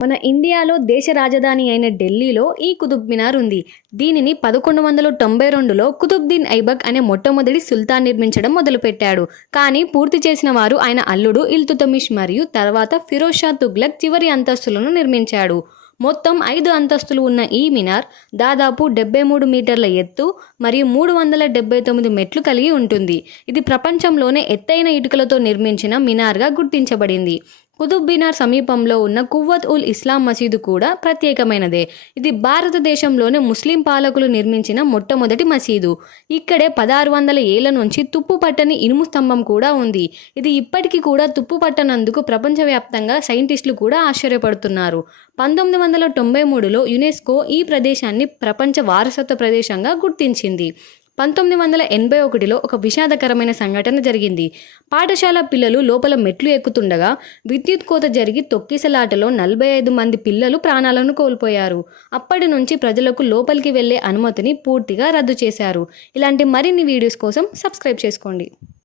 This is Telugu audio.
మన ఇండియాలో దేశ రాజధాని అయిన ఢిల్లీలో ఈ కుతుబ్ మినార్ ఉంది. దీనిని 1192లో కుతుబ్దీన్ ఐబక్ అనే మొట్టమొదటి సుల్తాన్ నిర్మించడం మొదలుపెట్టాడు. కానీ పూర్తి చేసిన వారు ఆయన అల్లుడు ఇల్తుతమిష్ మరియు తర్వాత ఫిరోజ్ షా తుగ్లక్ చివరి అంతస్తులను నిర్మించాడు. మొత్తం 5 అంతస్తులు ఉన్న ఈ మినార్ దాదాపు 73 మీటర్ల ఎత్తు మరియు 379 మెట్లు కలిగి ఉంటుంది. ఇది ప్రపంచంలోనే ఎత్తైన ఇటుకలతో నిర్మించిన మినార్గా గుర్తించబడింది. కుతుబ్ మినార్ సమీపంలో ఉన్న కువ్వత్ ఉల్ ఇస్లాం మసీదు కూడా ప్రత్యేకమైనదే. ఇది భారతదేశంలోనే ముస్లిం పాలకులు నిర్మించిన మొట్టమొదటి మసీదు. ఇక్కడే 1600 ఏళ్ల నుంచి తుప్పు పట్టని ఇనుము స్తంభం కూడా ఉంది. ఇది ఇప్పటికీ కూడా తుప్పు పట్టనందుకు ప్రపంచవ్యాప్తంగా సైంటిస్టులు కూడా ఆశ్చర్యపడుతున్నారు. 1993లో యునెస్కో ఈ ప్రదేశాన్ని ప్రపంచ వారసత్వ ప్రదేశంగా గుర్తించింది. 1981లో ఒక విషాదకరమైన సంఘటన జరిగింది. పాఠశాల పిల్లలు లోపల మెట్లు ఎక్కుతుండగా విద్యుత్ కోత జరిగి తొక్కిసలాటలో 45 మంది పిల్లలు ప్రాణాలను కోల్పోయారు. అప్పటి నుంచి ప్రజలకు లోపలికి వెళ్లే అనుమతిని పూర్తిగా రద్దు చేశారు. ఇలాంటి మరిన్ని వీడియోస్ కోసం సబ్స్క్రైబ్ చేసుకోండి.